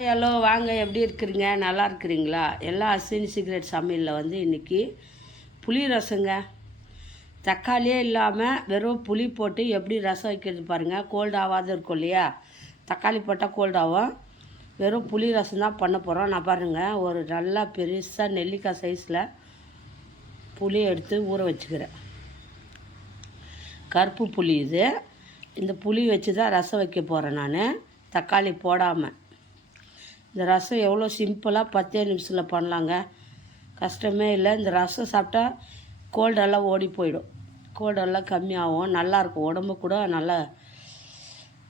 Hello வாங்க. எப்படி இருக்கிறீங்க? நல்லா இருக்கிறீங்களா? எல்லா அஸ்வினி சிகரெட் சமையலில் வந்து இன்றைக்கி புளி ரசங்க. தக்காளியே இல்லாமல் வெறும் புளி போட்டு எப்படி ரசம் வைக்கிறது பாருங்கள் கோல்டு ஆகாது இருக்கும் இல்லையா? தக்காளி போட்டால் கோல்டு ஆகும். வெறும் புளி ரசம் தான் பண்ண போகிறோம் நான் பாருங்கள் ஒரு நல்லா பெருசாக நெல்லிக்காய் சைஸில் புளி எடுத்து ஊற வச்சுக்கிறேன். கருப்பு புளி இது. இந்த புளி வச்சு தான் ரசம் வைக்க போகிறேன் நான். தக்காளி போடாமல் இந்த ரசம் எவ்வளோ சிம்பிளாக பத்தே நிமிஷத்தில் பண்ணலாங்க. கஷ்டமே இல்லை. இந்த ரசம் சாப்பிட்டா கோல்டெல்லாம் ஓடி போயிடும். கோல்டெல்லாம் கம்மியாகும். நல்லாயிருக்கும் உடம்பு கூட நல்லா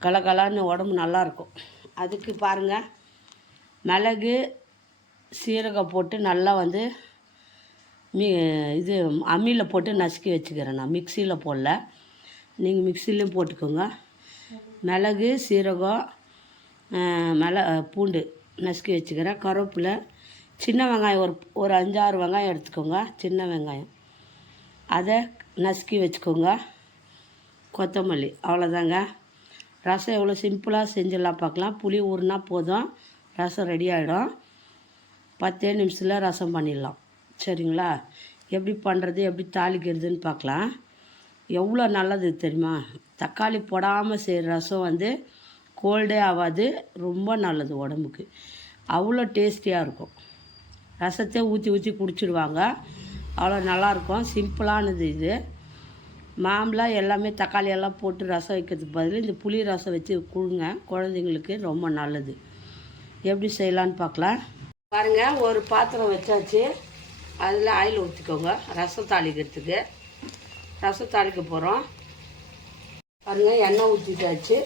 கலகலான்னு உடம்பு நல்லாயிருக்கும் அதுக்கு பாருங்கள் மிளகு சீரகம் போட்டு நல்லா வந்து மீ இது அம்மியில் போட்டு நசுக்கி வச்சுக்கிறேன் நான். மிக்சியில் போடல. நீங்கள் மிக்சிலையும் போட்டுக்கோங்க. மிளகு சீரகம் மிள பூண்டு. நசுக்கி வச்சுக்கிறேன். கருவேப்பிலை சின்ன வெங்காயம் ஒரு ஒரு அஞ்சாறு வெங்காயம் எடுத்துக்கோங்க. சின்ன வெங்காயம். அதை நசுக்கி வச்சுக்கோங்க. கொத்தமல்லி அவ்வளோதாங்க. ரசம் எவ்வளோ சிம்பிளாக செஞ்சிடலாம் பார்க்கலாம். புளி ஊறுனா போதும். ரசம் ரெடி ஆகிடும் பத்தே நிமிஷத்தில் ரசம் பண்ணிடலாம். சரிங்களா? எப்படி பண்ணுறது எப்படி தாளிக்கிறதுன்னு பார்க்கலாம். எவ்வளோ நல்லது தெரியுமா? தக்காளி போடாமல் செய்கிற ரசம் வந்து கோல்டே ஆகாது ரொம்ப நல்லது உடம்புக்கு. அவ்வளோ டேஸ்டியாக இருக்கும். ரசத்தை ஊற்றி ஊற்றி குடிச்சிடுவாங்க. அவ்வளோ நல்லாயிருக்கும் சிம்பிளானது இது. மாம்பழம் எல்லாமே தக்காளி எல்லாம் போட்டு ரசம் வைக்கிறதுக்கு பதில் இந்த புளி ரசம் வச்சு கொடுங்க. குழந்தைங்களுக்கு ரொம்ப நல்லது. எப்படி செய்யலான்னு பார்க்கலாம். பாருங்கள் ஒரு பாத்திரம் வச்சாச்சு. அதில் ஆயில் ஊற்றிக்கோங்க ரசம் தாளிக்கிறதுக்கு. ரசம் தாளிக்க போகிறோம் பாருங்கள் எண்ணெய் ஊற்றிட்டாச்சு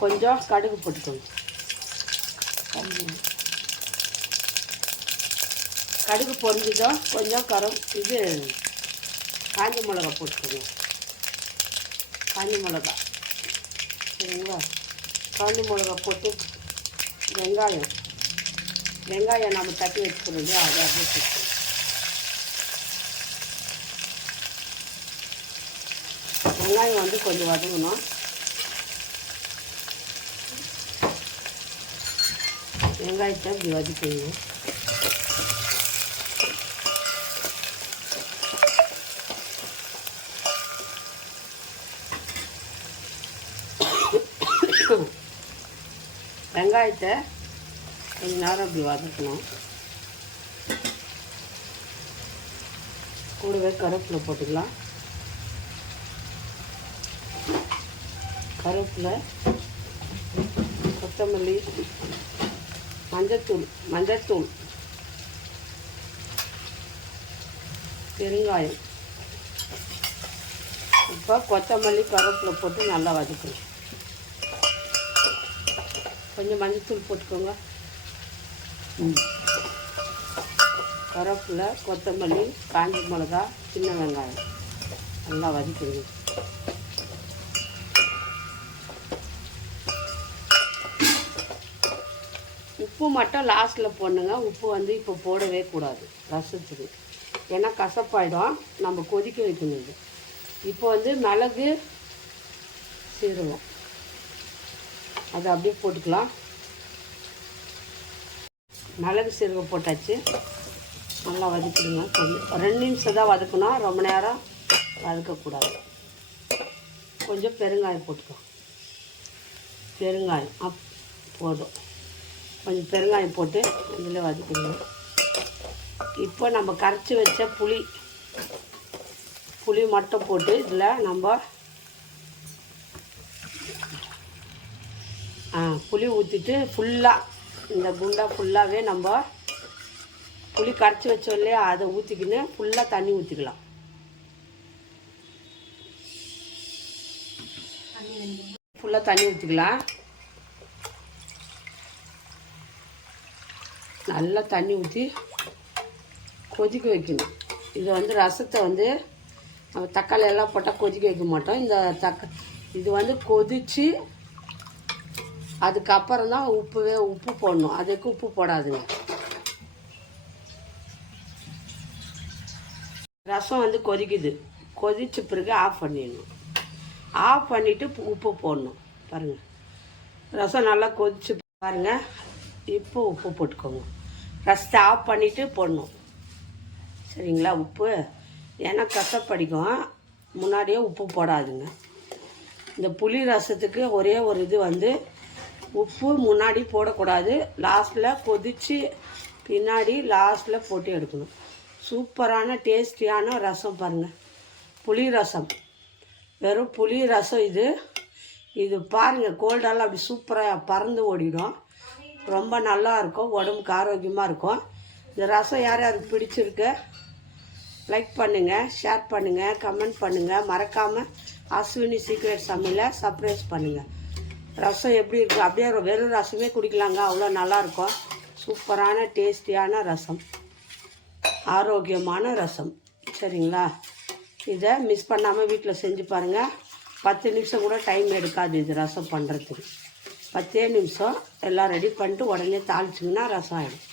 கொஞ்சம் கடுகு போட்டுக்கோங்க. கடுகு. பொறிஞ்சதும் கொஞ்சம் கரம் இது காஞ்ச மிளகா போட்டுக்கோங்க. காஞ்ச மிளகா. சரிங்களா? காஞ்ச மிளகா போட்டு வெங்காயம். வெங்காயம் நம்ம தட்டி வச்சுக்கிறது அதை அப்படியே போட்டுக்கோங்க. வெங்காயம் வந்து கொஞ்சம் வதங்கணும். வெங்காயத்தை இப்படி வதக்கிங்க வெங்காயத்தை கொஞ்ச நேரம் இப்படி வதக்கணும். கூடவே கருவேப்பிலை போட்டுக்கலாம். கருவேப்பிலை கொத்தமல்லி மஞ்சத்தூள் மஞ்சத்தூள். பெருங்காயம். இப்போ கொத்தமல்லி கருவேப்பிலை போட்டு நல்லா வதக்கணும். கொஞ்சம் மஞ்சத்தூள் போட்டுக்கோங்க. கருவேப்பிலை கொத்தமல்லி காஞ்ச மிளகா சின்ன வெங்காயம். நல்லா வதக்கிடுங்க உப்பு மட்டும் லாஸ்ட்டில் போடணுங்க. உப்பு வந்து இப்போ போடவே கூடாது. ரசத்துக்கு. ஏன்னா கசப்பாயிடும். நம்ம கொதிக்க வைக்கணும் இது இப்போ வந்து மிளகு சீரகம். அதை அப்படியே போட்டுக்கலாம். மிளகு சீரகம் போட்டாச்சு. நல்லா வதக்கிடுங்க. கொஞ்சம் ரெண்டு நிமிஷம் தான் வதக்கணும். ரொம்ப நேரம் வதக்கக்கூடாது. கொஞ்சம் பெருங்காயம் போட்டுக்கலாம். பெருங்காயம். அப் போதும். கொஞ்சம் பெருங்காயம் போட்டு இதில் வதக்கிடுங்க இப்போ நம்ம கரைச்சி வச்ச புளி புளி மட்டும் போட்டு இதில் நம்ம ஆ புளி ஊற்றிட்டு ஃபுல்லாக இந்த குண்டா ஃபுல்லாகவே நம்ம புளி கரைச்சி வச்சோம் இல்லையா அதை ஊற்றிக்கின்னு ஃபுல்லாக தண்ணி ஊற்றிக்கலாம் ஃபுல்லாக தண்ணி ஊற்றிக்கலாம் நல்லா தண்ணி ஊற்றி கொதிக்க வைக்கணும். இது வந்து ரசத்தை வந்து நம்ம தக்காளி எல்லாம் போட்டால் கொதிக்க வைக்க மாட்டோம். இந்த தக்க இது வந்து கொதித்து அதுக்கப்புறம் தான் உப்புவே உப்பு போடணும். அதுக்கு உப்பு போடாதுங்க. ரசம் வந்து கொதிக்குது. கொதிச்ச பிறகு ஆஃப் பண்ணிடணும். ஆஃப் பண்ணிவிட்டு உப்பு போடணும். பாருங்கள் ரசம் நல்லா கொதிச்சு பாருங்கள் இப்போ உப்பு போட்டுக்கோங்க. ரசத்தை ஆஃப் பண்ணிவிட்டு போடணும். சரிங்களா உப்பு? ஏன்னா கசப்படிக்கும். முன்னாடியே உப்பு போடாதுங்க. இந்த புளி ரசத்துக்கு ஒரே ஒரு இது வந்து உப்பு முன்னாடி போடக்கூடாது. லாஸ்ட்டில் கொதித்து பின்னாடி லாஸ்ட்டில் போட்டு எடுக்கணும். சூப்பரான டேஸ்டியான ரசம் பாருங்கள் புளி ரசம். வெறும் புளி ரசம் இது. இது பாருங்கள் கோல்டெல்லாம் அப்படி சூப்பராக பறந்து ஓடிடும். ரொம்ப நல்லா இருக்கும் உடம்புக்கு ஆரோக்கியமாக இருக்கும். இந்த ரசம் யார் யாருக்கு பிடிச்சிருக்கு லைக் பண்ணுங்கள் ஷேர் பண்ணுங்கள் கமெண்ட் பண்ணுங்கள் மறக்காமல் அஸ்வினி சீக்ரெட் சமையலை சர்ப்ரைஸ் பண்ணுங்கள் ரசம் எப்படி இருக்குது அப்படியே வெறும் ரசமே குடிக்கலாங்க அவ்வளோ நல்லாயிருக்கும் சூப்பரான டேஸ்டியான ரசம். ஆரோக்கியமான ரசம். சரிங்களா? இதை மிஸ் பண்ணாமல் வீட்டில் செஞ்சு பாருங்கள் பத்து நிமிஷம் கூட டைம் எடுக்காது இது ரசம் பண்ணுறதுக்கு பத்தே நிமிஷம் எல்லாம் ரெடி பண்ணிட்டு உடனே தாளிச்சிங்கன்னா ரசம் ஆகிடும்